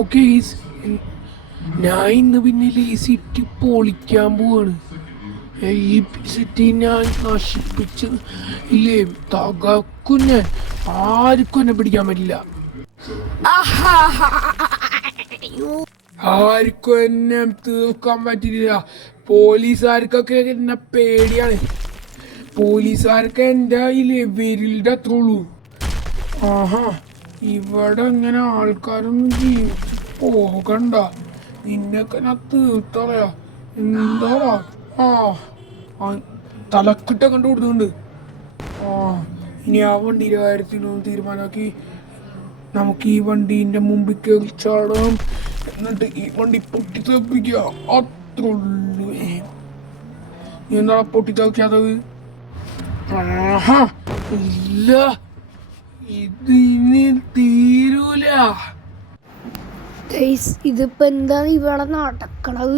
Okay ഞാൻ ഇന്ന് പിന്നെ ഈ സിറ്റി പൊളിക്കാൻ പോവാണ്. ഈ സിറ്റി ഞാൻ നശിപ്പിച്ച് ഇല്ലേ തകർക്കും. ഞാൻ ആർക്കും എന്നെ പിടിക്കാൻ പറ്റില്ല. ആർക്കും എന്നെ തീർക്കാൻ പറ്റില്ല. പോലീസുകാർക്കൊക്കെ എന്നെ പേടിയാണ്. പോലീസുകാർക്ക് എൻ്റെ ഇല്ലേ വിരലിൻ്റെ അത്ര ഉള്ളൂ. ആഹാ, ഇവിടെ ഇങ്ങനെ ആൾക്കാരൊന്നും ജീവിച്ച് പോകണ്ട. നിന്നൊക്കെ ഞാൻ തീർത്തറിയാ. എന്താ തലക്കിട്ട കണ്ടു കൊടുക്കുന്നുണ്ട്. ഇനി ആ വണ്ടിയുടെ കാര്യത്തിനൊന്നും തീരുമാനമാക്കി നമുക്ക് ഈ വണ്ടീൻ്റെ മുമ്പിൽ കയറി ചാടാം. എന്നിട്ട് ഈ വണ്ടി പൊട്ടിത്തെറിപ്പിക്കുക. അത്രേ ഉള്ളൂ. നീ എന്താ പൊട്ടിത്തെറിക്കാത്തത്? ആഹാ, ഇല്ല, ഇതിന് തീരൂല. ഇതിപ്പോ എന്താണ് ഇവിടെ നടക്കണത്?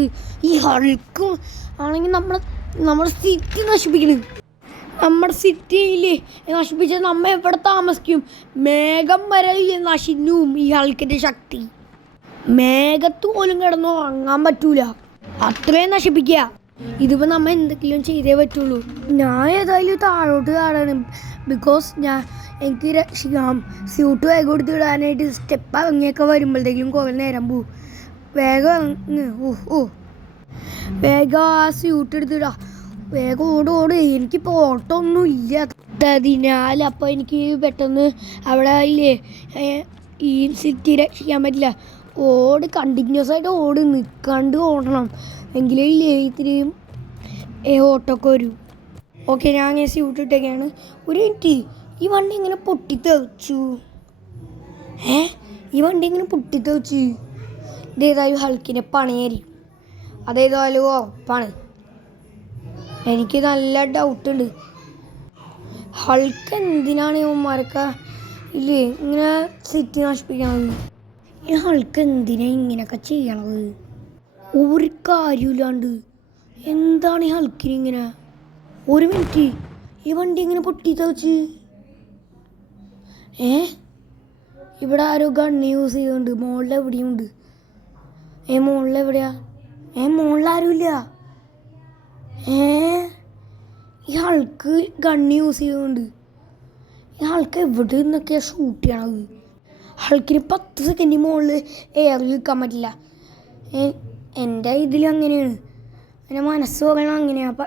ഈ ഹൾക്കും ആണെങ്കിൽ നമ്മുടെ സിറ്റി നശിപ്പിക്കണ്. നമ്മുടെ സിറ്റിയില് നശിപ്പിച്ചാൽ നമ്മ എവിടെ താമസിക്കും? മേഘം വരെ നശിനും. ഈ ഹൾക്കിന്റെ ശക്തി മേഘത്ത് പോലും കിടന്നു ഉറങ്ങാൻ പറ്റൂല. അത്രയും നശിപ്പിക്കുക. ഇതിപ്പോ നമ്മ എന്തെങ്കിലും ചെയ്തേ പറ്റുള്ളൂ. ഞാൻ ഏതായാലും താഴോട്ട് കാണാണ്. ബിക്കോസ് എനിക്ക് രക്ഷിക്കാം. സ്യൂട്ട് വേഗം എടുത്ത് ഇടാനായിട്ട് സ്റ്റെപ്പ് ഇറങ്ങിയൊക്കെ വരുമ്പോഴത്തേക്കും കുറേ നേരം പോവും. വേഗം വേഗം ആ സ്യൂട്ട് എടുത്തിടാ. വേഗം ഓട്. എനിക്കിപ്പോൾ ഓട്ടമൊന്നും ഇല്ലാത്തതിനാൽ അപ്പോൾ എനിക്ക് പെട്ടെന്ന് അവിടെ ഇല്ലേ ഈ സിറ്റി രക്ഷിക്കാൻ പറ്റില്ല. കണ്ടിന്യൂസ് ആയിട്ട് നിൽക്കാണ്ട് ഓടണം. എങ്കിലേ ഇല്ലേ ഇത്തിരി ഓട്ടമൊക്കെ വരും. ഓക്കെ, ഞാൻ അങ്ങനെ സ്യൂട്ട് ഇട്ടൊക്കെയാണ്. ഒരു മിനിറ്റ്, ഈ വണ്ടി ഇങ്ങനെ പൊട്ടിത്തെറിച്ചു. ഈ വണ്ടി ഇങ്ങനെ പൊട്ടിത്തെറിച്ചു. ഇതേതായാലും ഹൾക്കിൻ്റെ പണിയായിരിക്കും. അതേതായാലും ഉറപ്പാണ്. എനിക്ക് നല്ല ഡൗട്ടുണ്ട്. ഹൾക്ക് എന്തിനാണ് ഇവന്മാരൊക്കെ ഇല്ലേ ഇങ്ങനെ സിറ്റി നശിപ്പിക്കണത്? ഈ ഹൾക്ക് എന്തിനാ ഇങ്ങനെയൊക്കെ ചെയ്യണത്? ഒരു കാര്യമില്ലാണ്ട് എന്താണ് ഈ ഹൾക്കിന് ഇങ്ങനെ? ഒരു മിനിറ്റ്, ഈ വണ്ടി ഇങ്ങനെ പൊട്ടിത്തെറിച്ച് ഇവിടെ ആരോ ഗണ്ണ് യൂസ് ചെയ്യുന്നുണ്ട്. മുകളിലെവിടെയുണ്ട്. മുകളിലെവിടെയാ? മുകളിലാരുമില്ല. ഈ ഹൾക്ക് ഗണ്ണ് യൂസ് ചെയ്യുന്നുണ്ട്. ഈ ഹൾക്ക് എവിടെ നിന്നൊക്കെയാണ് ഷൂട്ട് ചെയ്യണത്? ഹൾക്കിന് 10 സെക്കൻഡ് മുകളിൽ എയറിൽ നിൽക്കാൻ പറ്റില്ല. എൻ്റെ ഇതിൽ അങ്ങനെയാണ്. എൻ്റെ മനസ്സ് പറയണത് അങ്ങനെയാണ്.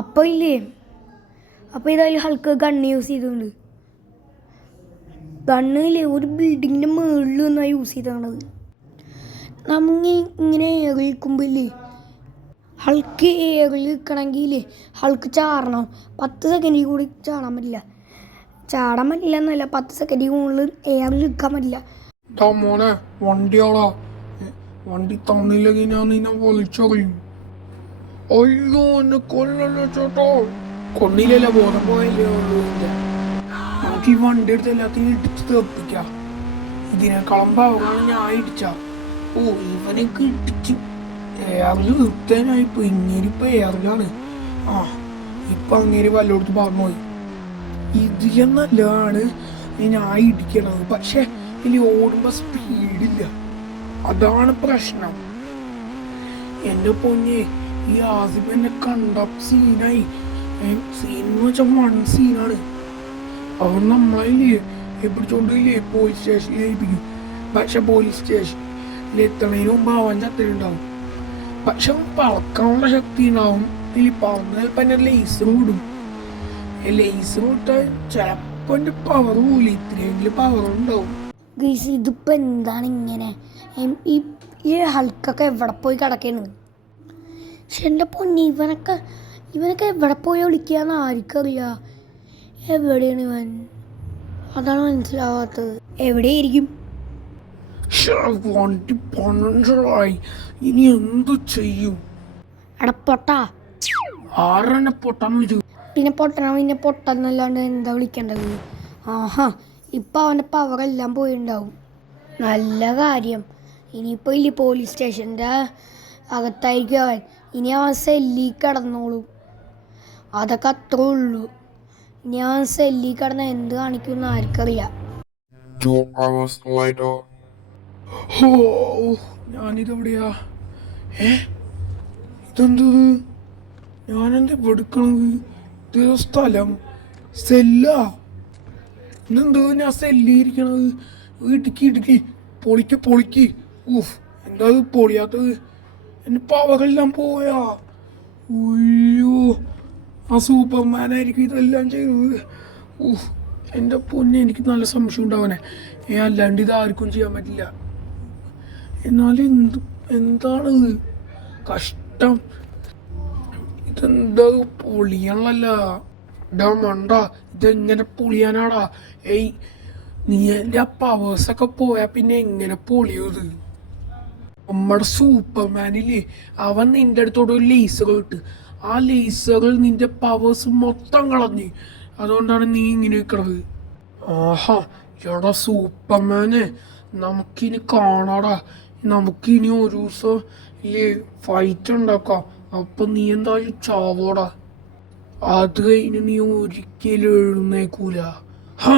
അപ്പോൾ ഇല്ലേ, അപ്പോൾ ഏതായാലും ഹൾക്ക് ഗണ്ണ് യൂസ് ചെയ്തിട്ടുണ്ട്. ഗണ്ണില്ലേ ഒരു ബിൽഡിങ്ങിൻ്റെ മുകളിൽ നിന്നാണ് യൂസ് ചെയ്തത്. നമ്മ ഇങ്ങനെ എയറിൽ നിൽക്കുമ്പോൾ ഇല്ലേ, ഹൾക്ക് എയറിൽ നിൽക്കണമെങ്കിൽ ഹൾക്ക് ചാടണം. 10 സെക്കൻഡിൽ കൂടി ചാടാൻ പറ്റില്ല. ചാടാൻ പറ്റില്ല എന്നല്ല, 10 സെക്കൻഡിൽ കൂടുതൽ എയറിൽ നിൽക്കാൻ പറ്റില്ല. മോനെ, വണ്ടി തന്നില്ലെങ്കിൽ ഞാൻ നിന്നെ വിളിച്ചറിയും. അയ്യോ, എന്നെ കൊല്ലല്ലോ ചേട്ടോ. കൊന്നില്ലല്ലോ, ബോധം പോയല്ലേ ഉള്ളൂ. നമുക്ക് ഈ വണ്ടി എടുത്ത് എല്ലാത്തിനും ഇടിച്ച് തെറിപ്പിക്കാം. ഇതിനേക്കാളും പാവമാണ് ഞാൻ ഇടിച്ച. ഇവനൊക്കെ ഇടിച്ച് എയറിൽ നിർത്താനായിപ്പോ. ഇങ്ങനിപ്പോ എയറിലാണ്. ഇപ്പൊ അങ്ങേര് വല്ലോടത്ത് പറഞ്ഞുപോയി. ഇതിലെന്നല്ലാണ് ഞാൻ ഇടിക്കണത്. പക്ഷെ ഇനി ഓടുമ്പോ സ്പീഡില്ല. അതാണ് പ്രശ്നം. എന്റെ പൊന്നെ, ഈ ആസിഫ് എന്നെ കണ്ട സീനായി. സീൻ എന്ന് വെച്ചാൽ 1 സീനാണ്. അവൻ നമ്മളെ പിടിച്ചോണ്ടില്ലേ പോലീസ് സ്റ്റേഷനിൽ ഏൽപ്പിക്കും. പക്ഷെ പോലീസ് സ്റ്റേഷനിൽ എത്തണതിന് മുമ്പ് അവൻ ചത്തിലുണ്ടാവും. പക്ഷെ അവൻ പറക്കാനുള്ള ശക്തി ഉണ്ടാവും. ഈ പറന്നാൽ പിന്നെ ലേസർ വിടും. ലേസർ വിട്ടാൽ ചിലപ്പോ എൻ്റെ പവർ പോലും ഇത്രയെങ്കിലും പവർ ഉണ്ടാവും. ഇതിപ്പോ എന്താണ് ഇങ്ങനെ? ഈ ഹൾക്കൊക്കെ എവിടെ പോയി കിടക്കണ്? പക്ഷെ എൻ്റെ പൊന്നി, ഇവനൊക്കെ എവിടെ പോയി വിളിക്കാന്ന് ആർക്കറിയാം. എവിടെയാണ് ഇവൻ? അതാണ് മനസ്സിലാവാത്തത്. എവിടെയായിരിക്കും? ഇനി എന്തു ചെയ്യും? പൊട്ടാ. ആരെന്നെ പൊട്ടാന്ന് വിളിച്ചു? പിന്നെ പൊട്ടെന്നല്ലാണ്ട് എന്താ വിളിക്കേണ്ടത്? ഇപ്പം അവൻ്റെ പവറെല്ലാം പോയിണ്ടാവും. നല്ല കാര്യം. ഇനിയിപ്പോൾ ഇല്ല, പോലീസ് സ്റ്റേഷൻ്റെ അകത്തായിരിക്കും അവൻ. ഇനി അവൻ സെല്ലി കിടന്നോളും. അതൊക്കെ അത്രേ ഉള്ളൂ. ഞാൻ സെല്ലി കിടന്ന് എന്ത് കാണിക്കുമെന്ന് ആർക്കറിയാം. 2 hours later. ഹോ ഞാനിതെവിടെയാ? ഇതെന്തത്? ഞാനെന്താ എടുക്കണത്? ഇത് സ്ഥലം സെല്ലാ? ഇതെന്തോ ഞാൻ സെല്ലിരിക്കണത്? ഇടുക്കി പൊളിക്ക്. ഊഫ്, എന്താ ഇത് പൊളിയാത്തത്? എൻ്റെ പവറെല്ലാം പോയാ? ഉയ്യോ, ആ സൂപ്പർമാനായിരിക്കും ഇതെല്ലാം ചെയ്തത്. ഊഫ്, എൻ്റെ പൊന്നെ, എനിക്ക് നല്ല സംശയം ഉണ്ടാവണേ. അല്ലാണ്ട് ഇത് ആർക്കും ചെയ്യാൻ പറ്റില്ല. എന്നാലും എന്താണത്? കഷ്ടം. ഇതെന്താ പൊളിയണല്ല? ഡാ മണ്ട, ഇതെങ്ങനെ പൊളിയാനാടാ? നീ എൻ്റെ ആ പവേഴ്സൊക്കെ പോയാ പിന്നെ എങ്ങനെ പൊളിയത്? നമ്മുടെ സൂപ്പർമാനില്ലേ, അവൻ നിന്റെ അടുത്തോട് ഒരു ലേസർ ഇട്ട്, ആ ലേസറിൽ നിന്റെ പവേഴ്സ് മൊത്തം കളഞ്ഞ്. അതുകൊണ്ടാണ് നീ ഇങ്ങനെ നിൽക്കണത്. ആഹാ, എടാ സൂപ്പർമാനെ, നമുക്കിനി കാണാടാ. നമുക്കിനി ഒരു ദിവസം ഇല്ലേ ഫൈറ്റ് ഉണ്ടാക്കാം. അപ്പൊ നീ എന്തായാലും ചാവോടാ. അത് കഴിഞ്ഞ് നീ ഒരിക്കലും എഴുന്നേക്കൂല. ഹാ